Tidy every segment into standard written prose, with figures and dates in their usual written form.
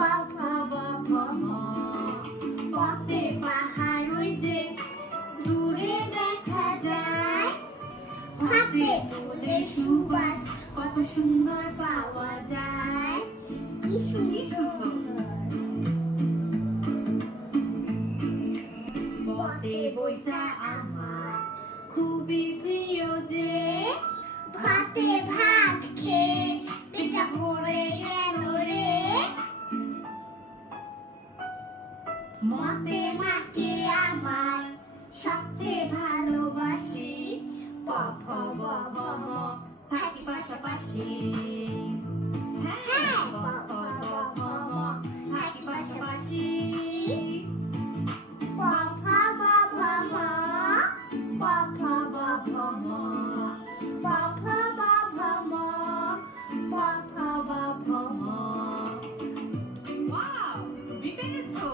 প ব ভ ম। পথে পাহাড় ওই যে দূরে দেখা যায়, হাতে ফুলের সুবাস কত সুন্দর পাওয়া যায়। কি সুন্দর। পথে বইটা আমার খুবই প্রিয় যে, ভাতে ভাত খেয়ে পেটটা ভরে গেল রে। মতে মাকে আমার সবচেয়ে ভালোবাসি, প ফ ব ভ ম থাকি পাশাপাশি। হ্যাঁ, প ফ ব ভ ম থাকি পাশাপাশি। প ফ ব ভ ম, প ফ ব ভ ম, প ফ ব ভ ম, প ফ ব ভ ম। ওয়াও, তুমি পেরেছো।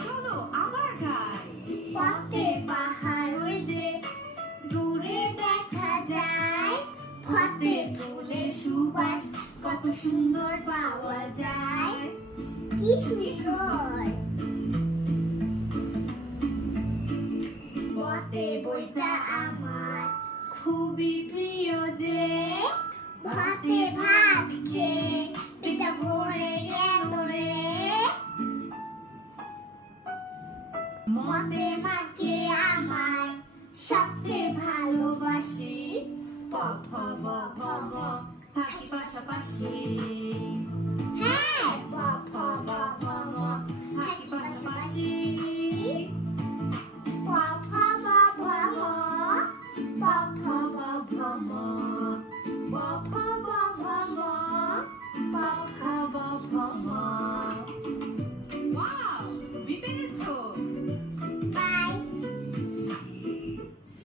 চলো আবার গাই। পথে পাহাড় ওই যে দূরে দেখা যায়, ফতে ফুলের সুবাস কত সুন্দর পাওয়া যায়। কি সুন্দর। পথে বইটা আমার খুবই প্রিয় যে, ভাতে ভাত খেয়ে পেটটা ভরে গেল রে। মতে মাকে আমার সবচেয়ে ভালোবাসি, প ফ ব ভ ম থাকি পাশাপাশি। হ্যাঁ, প ফ ব ভ ম থাকি পাশাপাশি। প ফ ব ভ ম, প ফ ব ভ ম, প ফ